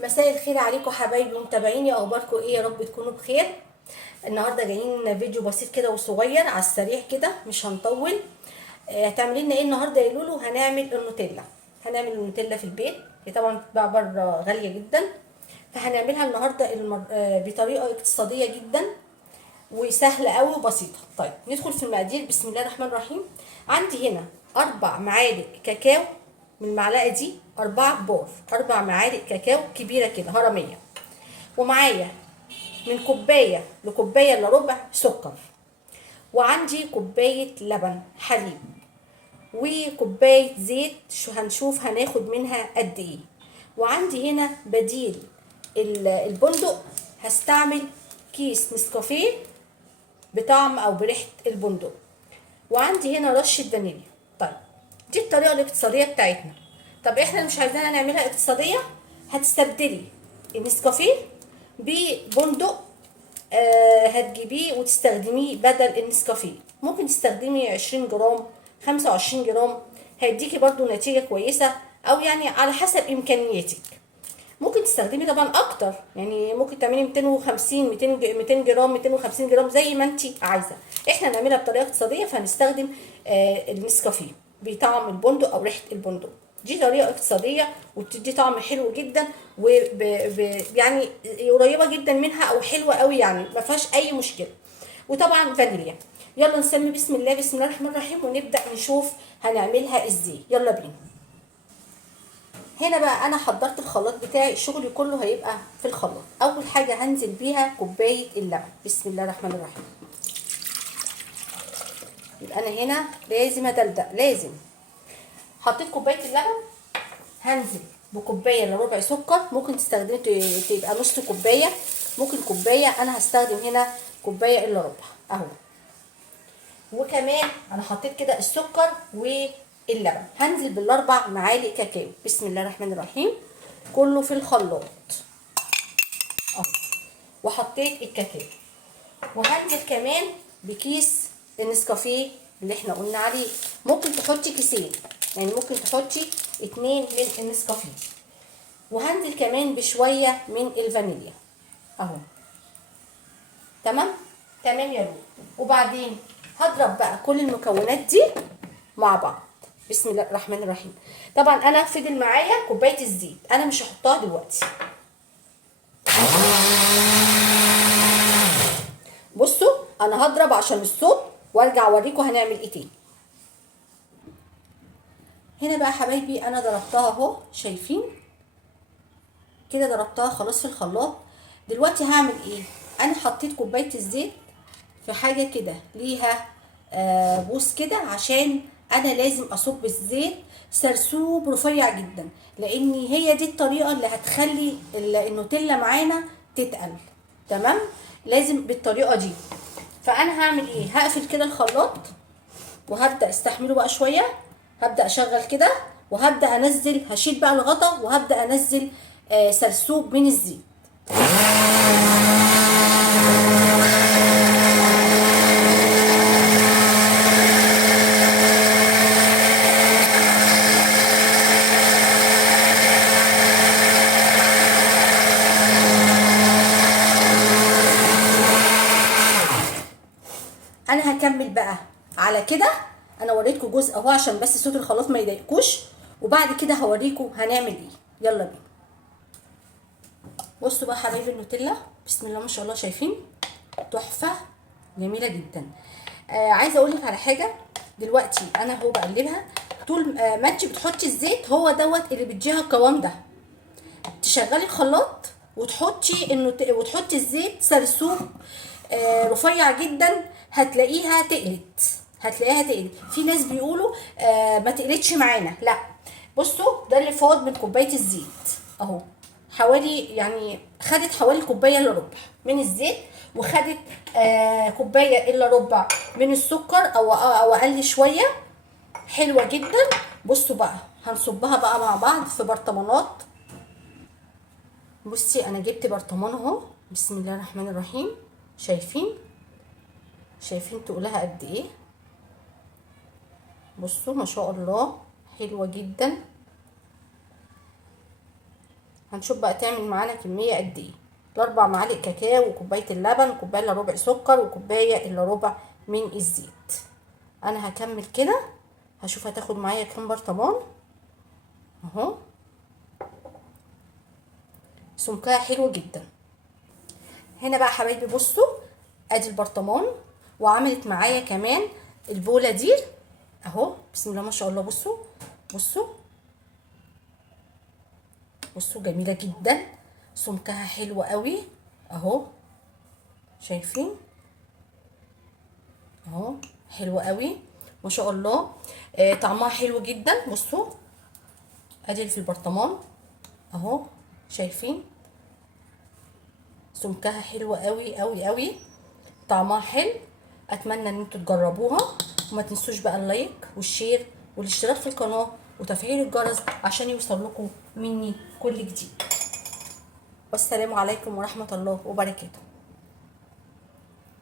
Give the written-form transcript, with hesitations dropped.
مساء الخير عليكم حبايبي ومتابعيني، اخباركم ايه؟ يا رب تكونوا بخير. النهارده جايين فيديو بسيط كده وصغير على السريع كده، مش هنطول. هتعملي لنا ايه النهارده يا لولو؟ هنعمل النوتيلا. هنعمل النوتيلا في البيت، هي طبعا بتتباع بره غاليه جدا، فهنعملها النهارده بطريقه اقتصاديه جدا وسهله قوي وبسيطه. طيب ندخل في المقادير. بسم الله الرحمن الرحيم. عندي هنا 4 معالق كاكاو، من المعلقه دي 4 كبار، 4 معالق كاكاو كبيره كده هرميه. ومعايا من كوبايه لكوبايه الا ربع سكر، وعندي كوبايه لبن حليب، وكوبايه زيت هنشوف هناخد منها قد ايه. وعندي هنا بديل البندق، هستعمل كيس نسكافيه بطعم او بريحه البندق. وعندي هنا رشه فانيليا. طيب دي الطريقه الاقتصاديه بتاعتنا. طب احنا مش عايزينها نعملها اقتصاديه، هتستبدلي النسكافيه ببندق. هتجيبيه وتستخدميه بدل النسكافيه. ممكن تستخدمي 20 جرام، 25 جرام، هيديكي برضو نتيجه كويسه، او يعني على حسب امكانياتك. ممكن تستخدمي طبعا اكتر، يعني ممكن تعملي 250 200 جرام، 250 جرام زي ما انت عايزه. احنا هنعملها بطريقه اقتصاديه، فهنستخدم النسكافيه بطعم البندق او ريحه البندق. دي طريقه اقتصاديه وبتدي طعم حلو جدا، يعني قريبه جدا منها او حلوه قوي، يعني ما فيهاش اي مشكله. وطبعا فانيليا. يلا نسمي بسم الله، بسم الله الرحمن الرحيم، ونبدا نشوف هنعملها ازاي. يلا بينا. هنا بقى انا حضرت الخلاط بتاعي، شغلي كله هيبقى في الخلاط. اول حاجه هنزل بيها كوبايه اللبن. بسم الله الرحمن الرحيم. يبقى انا هنا لازم ادلدق، لازم. حطيت كوبايه اللبن، هنزل بكوبايه الا ربع سكر. ممكن تستخدمي تبقى نص كوبايه، ممكن كوبايه. انا هستخدم هنا كوبايه الا ربع اهو. وكمان انا حطيت كده السكر واللبن. هنزل بال4 معالق كاكاو. بسم الله الرحمن الرحيم. كله في الخلاط اهو. وحطيت الكاكاو، وهنزل كمان بكيس النسكافيه اللي احنا قلنا عليه. ممكن تحطي كيسين، يعني ممكن تحطي 2 من النسكافيه. وهنزل كمان بشويه من الفانيليا اهو. تمام تمام يا لولو. وبعدين هضرب بقى كل المكونات دي مع بعض. بسم الله الرحمن الرحيم. طبعا انا فضل معايا كوبايه الزيت، انا مش هحطها دلوقتي. بصوا انا هضرب عشان الصوت، وارجع اوريكم هنعمل ايه تاني. هنا بقى حبايبي انا ضربتها اهو، شايفين كده؟ ضربتها خلاص في الخلاط. دلوقتي هعمل ايه؟ انا حطيت كوبايه الزيت في حاجه كده ليها بوس كده، عشان انا لازم اصب الزيت سرسوب رفيع جدا، لان هي دي الطريقه اللي هتخلي النوتيلا معانا تتقل. تمام، لازم بالطريقه دي. فانا هعمل ايه؟ هقفل كده الخلاط، وهبدا استحمله بقى شويه. هبدا اشغل كده، وهبدا انزل، هشيل بقى الغطا وهبدا انزل سرسوب من الزيت. انا هكمل بقى على كده. انا وريتكم جزء اهو عشان بس صوت الخلاط ما يضايقكوش، وبعد كده هوريكم هنعمل ايه. يلا بينا. بصوا بقى حبايبي النوتيلا، بسم الله ما شاء الله، شايفين؟ تحفه جميله جدا. عايزه اقول لك على حاجه. دلوقتي انا اهو بقلبها، طول ما انت بتحطي الزيت هو دوت اللي بيديها القوام ده. تشغلي الخلاط وتحطي الزيت سرسوب رفيع جدا، هتلاقيها تقلت. في ناس بيقولوا ما تقلتش معانا، لا. بصوا ده اللي فاض من كوبايه الزيت اهو. حوالي يعني خدت حوالي كوبايه الا ربع من الزيت، وخدت كوبايه الا ربع من السكر او اقل شويه. حلوه جدا. بصوا بقى هنصبها بقى مع بعض في برطمانات. بصي انا جبت برطمان اهو. بسم الله الرحمن الرحيم. شايفين؟ شايفين تقولها قد ايه؟ بصوا ما شاء الله، حلوه جدا. هنشوف بقى تعمل معانا كميه قد ايه. الاربع معالق كاكاو وكوبايه اللبن وكوبايه الا ربع سكر وكوبايه الا ربع من الزيت. انا هكمل كده، هشوف هتاخد معايا كام برطمان اهو. سمكها حلو جدا. هنا بقى حبايبي بصوا، ادي البرطمان وعملت معايا كمان البوله دي اهو. بسم الله ما شاء الله. بصوا بصوا بصوا، جميله جدا، سمكها حلو قوي اهو، شايفين اهو، حلوه قوي ما شاء الله. طعمها حلو جدا. بصوا ادي اللي في البرطمان اهو، شايفين سمكها حلو قوي قوي قوي، طعمها حلو. اتمنى ان انتوا تجربوها، وما تنسوش بقى اللايك والشير والاشتراك في القناه وتفعيل الجرس عشان يوصل لكم مني كل جديد. والسلام عليكم ورحمه الله وبركاته.